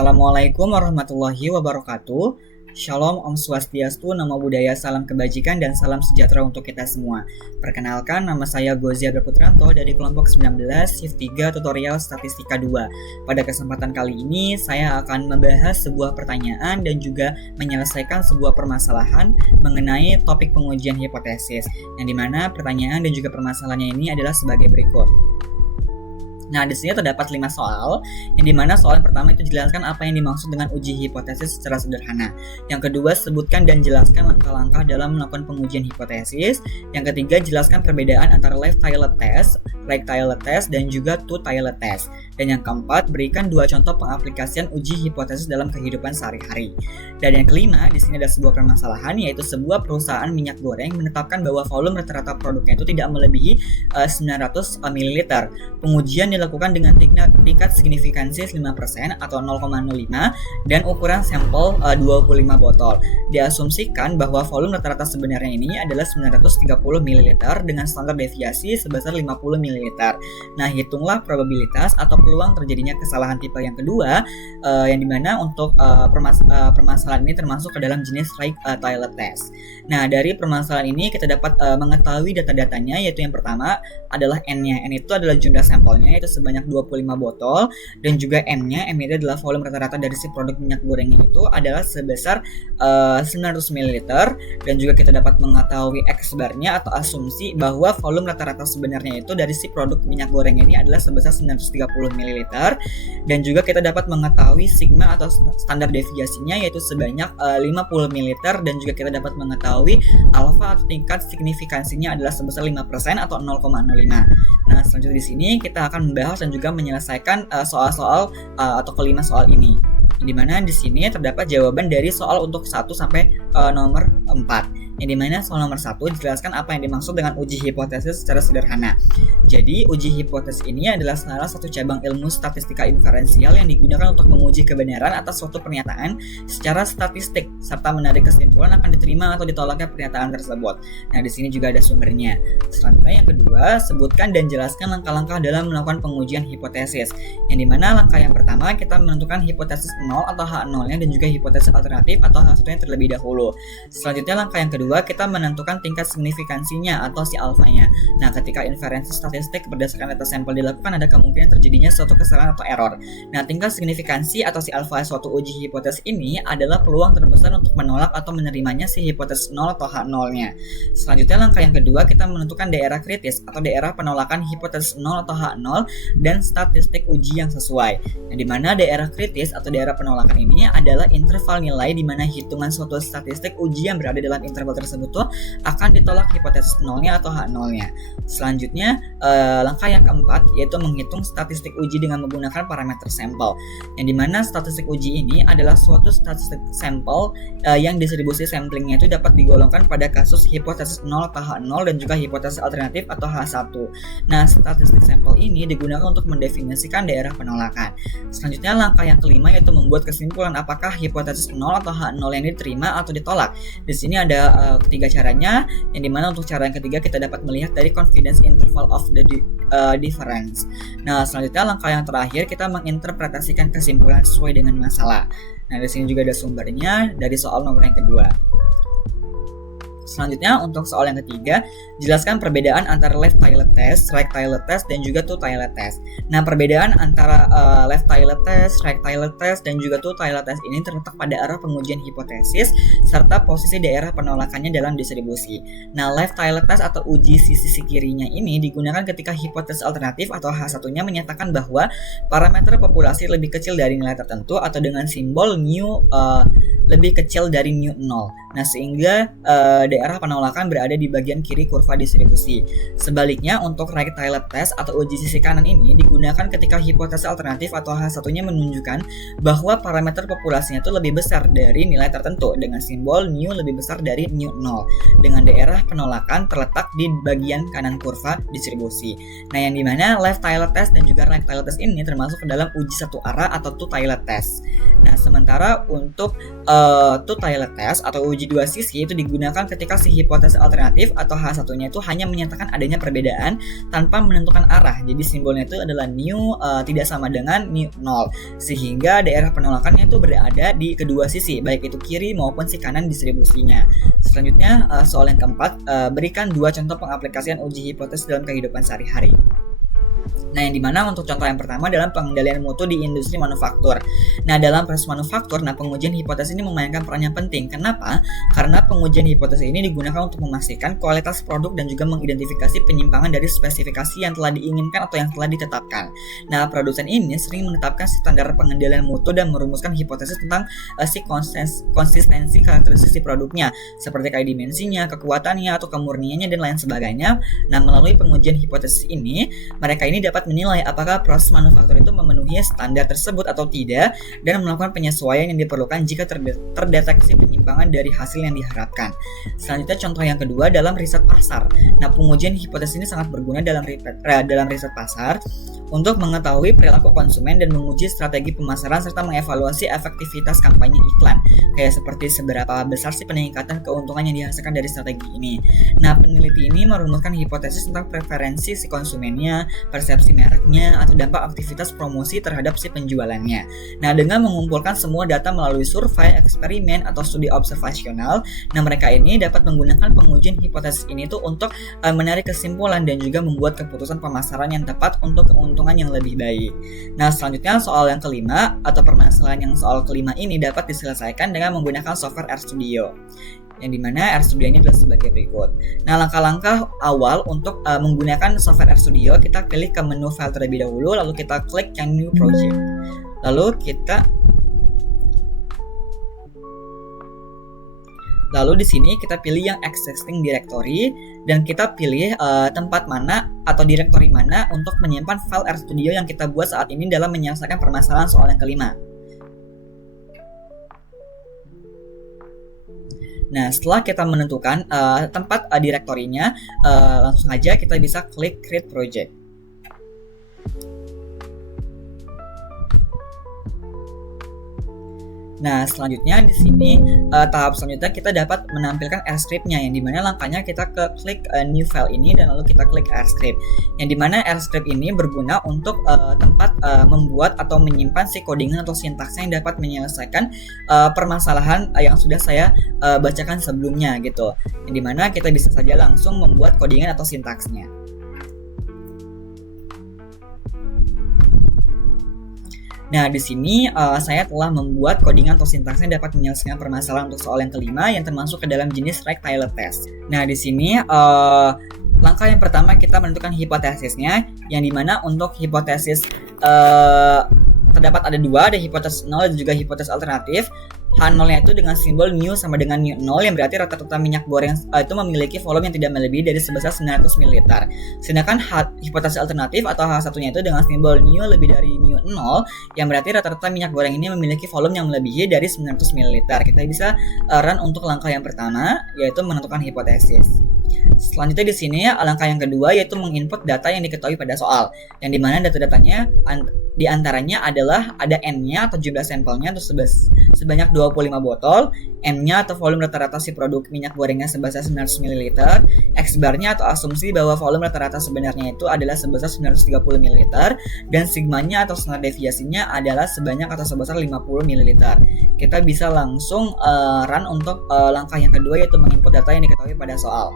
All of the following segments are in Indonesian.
Assalamualaikum warahmatullahi wabarakatuh. Shalom, Om Swastiastu, Namo Buddhaya, salam kebajikan dan salam sejahtera untuk kita semua. Perkenalkan, nama saya Gozia Berputranto dari kelompok 19 Shift 3 Tutorial Statistika 2. Pada kesempatan kali ini, saya akan membahas sebuah pertanyaan dan juga menyelesaikan sebuah permasalahan mengenai topik pengujian hipotesis, yang dimana pertanyaan dan juga permasalahannya ini adalah sebagai berikut. Nah, di sini terdapat 5 soal, yang dimana soal yang pertama itu jelaskan apa yang dimaksud dengan uji hipotesis secara sederhana. Yang kedua, sebutkan dan jelaskan langkah-langkah dalam melakukan pengujian hipotesis. Yang ketiga, jelaskan perbedaan antara left-tiled test, right-tiled test, dan juga two-tiled test. Dan yang keempat, berikan 2 contoh pengaplikasian uji hipotesis dalam kehidupan sehari-hari. Dan yang kelima, di sini ada sebuah permasalahan, yaitu sebuah perusahaan minyak goreng menetapkan bahwa volume rata-rata produknya itu tidak melebihi 900 ml. Pengujian dilakukan dengan tingkat signifikansi 5% atau 0,05 dan ukuran sampel 25 botol. Diasumsikan bahwa volume rata-rata sebenarnya ini adalah 930 ml dengan standar deviasi sebesar 50 ml. Nah, hitunglah probabilitas atau peluang terjadinya kesalahan tipe yang kedua, yang dimana untuk permasalahan ini termasuk ke dalam jenis right-tiled test. Nah, dari permasalahan ini kita dapat mengetahui data-datanya, yaitu yang pertama adalah N-nya. N itu adalah jumlah sampelnya, yaitu sebanyak 25 botol, dan juga M-nya, M itu adalah volume rata-rata dari si produk minyak gorengnya itu adalah sebesar 900 ml, dan juga kita dapat mengetahui X-barnya atau asumsi bahwa volume rata-rata sebenarnya itu dari si produk minyak goreng ini adalah sebesar 930 ml, dan juga kita dapat mengetahui sigma atau standar deviasinya yaitu sebanyak 50 ml, dan juga kita dapat mengetahui alfa atau tingkat signifikansinya adalah sebesar 5% atau 0,05. Nah, selanjutnya di sini kita akan membahas dan juga menyelesaikan soal-soal atau kelima soal ini. Di mana di sini terdapat jawaban dari soal untuk 1 sampai nomor 4. Yang dimana soal nomor 1 dijelaskan apa yang dimaksud dengan uji hipotesis secara sederhana. Jadi, uji hipotesis ini adalah salah satu cabang ilmu statistika inferensial yang digunakan untuk menguji kebenaran atas suatu pernyataan secara statistik serta menarik kesimpulan akan diterima atau ditolaknya pernyataan tersebut. Nah, di sini juga ada sumbernya. Selanjutnya yang kedua, sebutkan dan jelaskan langkah-langkah dalam melakukan pengujian hipotesis. Yang dimana langkah yang pertama kita menentukan hipotesis 0 atau H0-nya dan juga hipotesis alternatif atau H1-nya terlebih dahulu. Selanjutnya langkah yang kedua kita menentukan tingkat signifikansinya atau si alfanya. Nah, ketika inferensi statistik berdasarkan data sampel dilakukan, ada kemungkinan terjadinya suatu kesalahan atau error. Nah, tingkat signifikansi atau si alfa suatu uji hipotesis ini adalah peluang terbesar untuk menolak atau menerimanya si hipotesis 0 atau H0-nya. Selanjutnya langkah yang kedua kita menentukan daerah kritis atau daerah penolakan hipotesis 0 atau H0 dan statistik uji yang sesuai. Nah, di mana daerah kritis atau daerah penolakan ini adalah interval nilai di mana hitungan suatu statistik uji yang berada dalam interval tersebut tuh akan ditolak hipotesis 0-nya atau H0-nya. Selanjutnya langkah yang keempat yaitu menghitung statistik uji dengan menggunakan parameter sampel. Yang dimana statistik uji ini adalah suatu statistik sampel yang distribusi samplingnya itu dapat digolongkan pada kasus hipotesis 0 atau H0 dan juga hipotesis alternatif atau H1. Nah, statistik sampel ini digunakan untuk mendefinisikan daerah penolakan. Selanjutnya langkah yang kelima yaitu membuat kesimpulan apakah hipotesis 0 atau H0 yang diterima atau ditolak. Di sini ada ketiga caranya, yang dimana untuk cara yang ketiga kita dapat melihat dari confidence interval of the difference. Nah, selanjutnya langkah yang terakhir kita menginterpretasikan kesimpulan sesuai dengan masalah. Nah, di sini juga ada sumbernya dari soal nomor yang kedua. Selanjutnya untuk soal yang ketiga, jelaskan perbedaan antara left-tiled test, right-tiled test, dan juga two-tiled test. Nah, perbedaan antara left-tiled test, right-tiled test, dan juga two-tiled test ini terletak pada arah pengujian hipotesis serta posisi daerah penolakannya dalam distribusi. Nah, left-tiled test atau uji sisi kirinya ini digunakan ketika hipotesis alternatif atau H1-nya menyatakan bahwa parameter populasi lebih kecil dari nilai tertentu atau dengan simbol mu lebih kecil dari mu 0. Nah, sehingga daerah penolakan berada di bagian kiri kurva distribusi. Sebaliknya, untuk right-tiled test atau uji sisi kanan ini digunakan ketika hipotesis alternatif atau H1-nya menunjukkan bahwa parameter populasinya itu lebih besar dari nilai tertentu dengan simbol mu lebih besar dari mu 0, dengan daerah penolakan terletak di bagian kanan kurva distribusi. Nah, yang dimana left-tiled test dan juga right-tiled test ini termasuk ke dalam uji satu arah atau two-tiled test. Nah, sementara untuk two-tiled test atau uji dua sisi itu digunakan ketika ketika si hipotesis alternatif atau H1-nya itu hanya menyatakan adanya perbedaan tanpa menentukan arah. Jadi simbolnya itu adalah nu tidak sama dengan nu 0, sehingga daerah penolakannya itu berada di kedua sisi, baik itu kiri maupun si kanan distribusinya. Selanjutnya soal yang keempat, berikan 2 contoh pengaplikasian uji hipotesis dalam kehidupan sehari-hari. Nah, yang dimana untuk contoh yang pertama dalam pengendalian mutu di industri manufaktur. Nah, dalam proses manufaktur, pengujian hipotesis ini memainkan peran yang penting. Kenapa? Karena pengujian hipotesis ini digunakan untuk memastikan kualitas produk dan juga mengidentifikasi penyimpangan dari spesifikasi yang telah diinginkan atau yang telah ditetapkan. Nah, produsen ini sering menetapkan standar pengendalian mutu dan merumuskan hipotesis tentang si konsistensi karakteristik si produknya, seperti kayak dimensinya, kekuatannya, atau kemurniannya, dan lain sebagainya. Nah, melalui pengujian hipotesis ini, mereka ini dapat menilai apakah proses manufaktur itu memenuhi standar tersebut atau tidak, dan melakukan penyesuaian yang diperlukan jika terdeteksi penyimpangan dari hasil yang diharapkan. Selanjutnya contoh yang kedua dalam riset pasar. Nah, pengujian hipotesis ini sangat berguna dalam riset pasar untuk mengetahui perilaku konsumen dan menguji strategi pemasaran serta mengevaluasi efektivitas kampanye iklan, kayak seperti seberapa besar sih peningkatan keuntungan yang dihasilkan dari strategi ini. Nah, peneliti ini merumuskan hipotesis tentang preferensi si konsumennya, persepsi mereknya, atau dampak aktivitas promosi terhadap si penjualannya. Nah, dengan mengumpulkan semua data melalui survei, eksperimen, atau studi observasional, nah mereka ini dapat menggunakan pengujian hipotesis ini tuh untuk menarik kesimpulan dan juga membuat keputusan pemasaran yang tepat untuk keuntungan yang lebih baik. Nah, selanjutnya soal yang kelima atau permasalahan yang soal kelima ini dapat diselesaikan dengan menggunakan software RStudio, yang dimana RStudio ini adalah sebagai berikut. Nah, langkah-langkah awal untuk menggunakan software RStudio, kita pilih ke menu file terlebih dahulu, lalu kita klik yang new project. Lalu di sini kita pilih yang existing directory dan kita pilih tempat mana atau directory mana untuk menyimpan file RStudio yang kita buat saat ini dalam menyelesaikan permasalahan soal yang kelima. Nah, setelah kita menentukan tempat direktorinya, langsung aja kita bisa klik create project. Nah, selanjutnya di sini tahap selanjutnya kita dapat menampilkan R-script-nya, yang dimana langkahnya kita klik new file ini dan lalu kita klik R-script, yang dimana R-script ini berguna untuk tempat membuat atau menyimpan si codingan atau sintaksnya yang dapat menyelesaikan permasalahan yang sudah saya bacakan sebelumnya gitu, yang dimana kita bisa saja langsung membuat codingan atau sintaksnya. Nah, di sini saya telah membuat codingan atau sintaksnya dapat menyelesaikan permasalahan untuk soal yang kelima yang termasuk ke dalam jenis rectangular test. Nah, di sini langkah yang pertama kita menentukan hipotesisnya, yang dimana untuk hipotesis terdapat ada dua, ada hipotesis 0 dan juga hipotesis alternatif. H0-nya itu dengan simbol nu sama dengan nu 0, yang berarti rata-rata minyak goreng itu memiliki volume yang tidak melebihi dari sebesar 900 ml. Sedangkan hipotesis alternatif atau H1-nya itu dengan simbol nu lebih dari nu 0, yang berarti rata-rata minyak goreng ini memiliki volume yang melebihi dari 900 ml. Kita bisa run untuk langkah yang pertama, yaitu menentukan hipotesis. Selanjutnya di sini langkah yang kedua yaitu menginput data yang diketahui pada soal, yang dimana data-datanya diantaranya adalah ada N-nya atau jumlah sampelnya atau sebanyak 25 botol, M-nya atau volume rata-rata si produk minyak gorengnya sebesar 900 ml, X-bar-nya atau asumsi bahwa volume rata-rata sebenarnya itu adalah sebesar 930 ml, dan sigma-nya atau standar deviasinya adalah sebanyak atau sebesar 50 ml. Kita bisa langsung run untuk langkah yang kedua yaitu menginput data yang diketahui pada soal.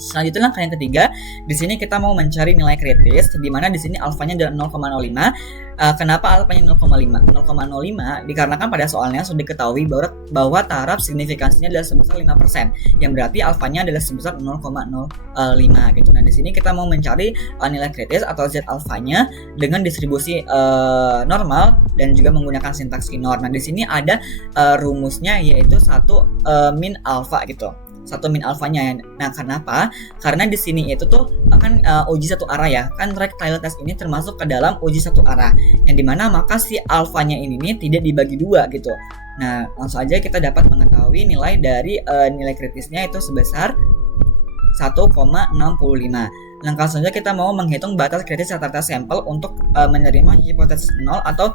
Selanjutnya langkah yang ketiga, di sini kita mau mencari nilai kritis, di mana di sini alfanya adalah 0,05. Kenapa alfanya 0,5? 0,05 dikarenakan pada soalnya sudah diketahui bahwa taraf signifikansinya adalah sebesar 5%, yang berarti alfanya adalah sebesar 0,05 gitu. Nah, di sini kita mau mencari nilai kritis atau Z alfanya dengan distribusi normal dan juga menggunakan sintaks inor. Nah, di sini ada rumusnya yaitu 1 min alfa gitu. 1 min alfanya. Nah, kenapa? Karena di sini itu tuh akan uji satu arah ya. Kan rectangular test ini termasuk ke dalam uji satu arah. Yang dimana maka si alfanya ini tidak dibagi dua gitu. Nah, langsung aja kita dapat mengetahui nilai dari nilai kritisnya itu sebesar 1,65. Langkah selanjutnya kita mau menghitung batas kritis rata-rata sampel untuk menerima hipotesis 0 atau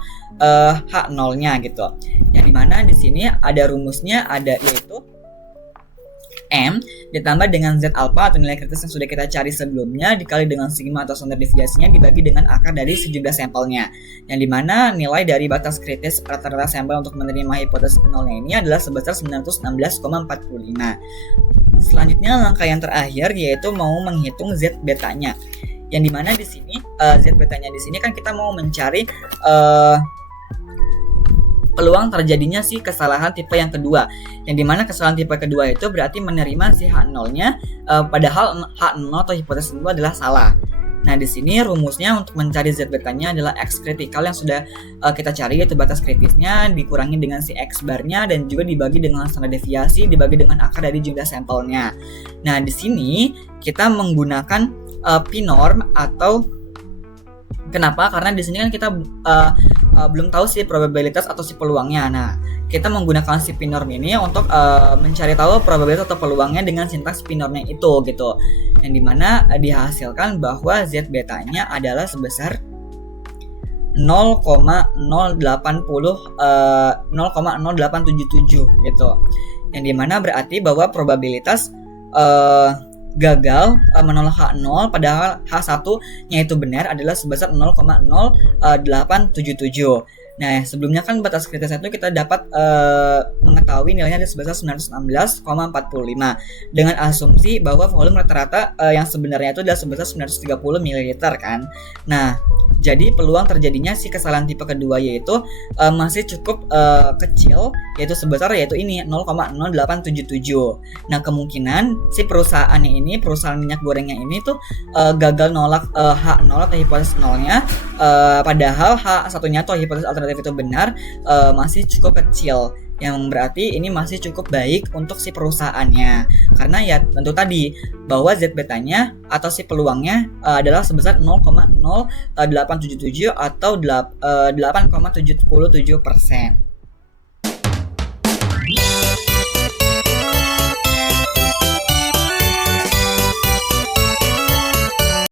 H0-nya gitu. Yang dimana di sini ada rumusnya, ada yaitu M ditambah dengan Z alpha atau nilai kritis yang sudah kita cari sebelumnya dikali dengan sigma atau standar deviasinya dibagi dengan akar dari sejumlah sampelnya, yang dimana nilai dari batas kritis rata-rata sampel untuk menerima hipotesis nolnya ini adalah sebesar 916,45. Selanjutnya langkah yang terakhir yaitu mau menghitung Z betanya, yang dimana di sini Z betanya di sini kan kita mau mencari peluang terjadinya si kesalahan tipe yang kedua, yang dimana kesalahan tipe kedua itu berarti menerima si H0-nya padahal H0 atau hipotesis itu adalah salah. Nah, di sini rumusnya untuk mencari Z betanya adalah X kritikal yang sudah kita cari, yaitu batas kritisnya dikurangi dengan si X barnya dan juga dibagi dengan standar deviasi dibagi dengan akar dari jumlah sampelnya. Nah, di sini kita menggunakan P-norm atau kenapa? Karena di sini kan kita belum tahu sih probabilitas atau si peluangnya. Nah, kita menggunakan si P-norm ini untuk mencari tahu probabilitas atau peluangnya dengan sintaks P-normnya itu gitu. Yang dimana dihasilkan bahwa Z betanya adalah sebesar 0,0877 gitu. Yang dimana berarti bahwa probabilitas gagal menolak H0 padahal H1-nya itu benar adalah sebesar 0,0877. Nah, sebelumnya kan batas kritis itu kita dapat mengetahui nilainya ada sebesar 916,45 dengan asumsi bahwa volume rata-rata yang sebenarnya itu adalah sebesar 930 ml kan. Nah, jadi peluang terjadinya si kesalahan tipe kedua yaitu masih cukup kecil, yaitu sebesar ini 0,0877. Nah, kemungkinan si perusahaan minyak gorengnya ini tuh gagal nolak H0 atau hipotesis nolnya, padahal H1-nya atau hipotesis alternatif itu benar, masih cukup kecil, yang berarti ini masih cukup baik untuk si perusahaannya, karena ya tentu tadi bahwa Z betanya atau si peluangnya adalah sebesar 0,0877 atau 8,77%.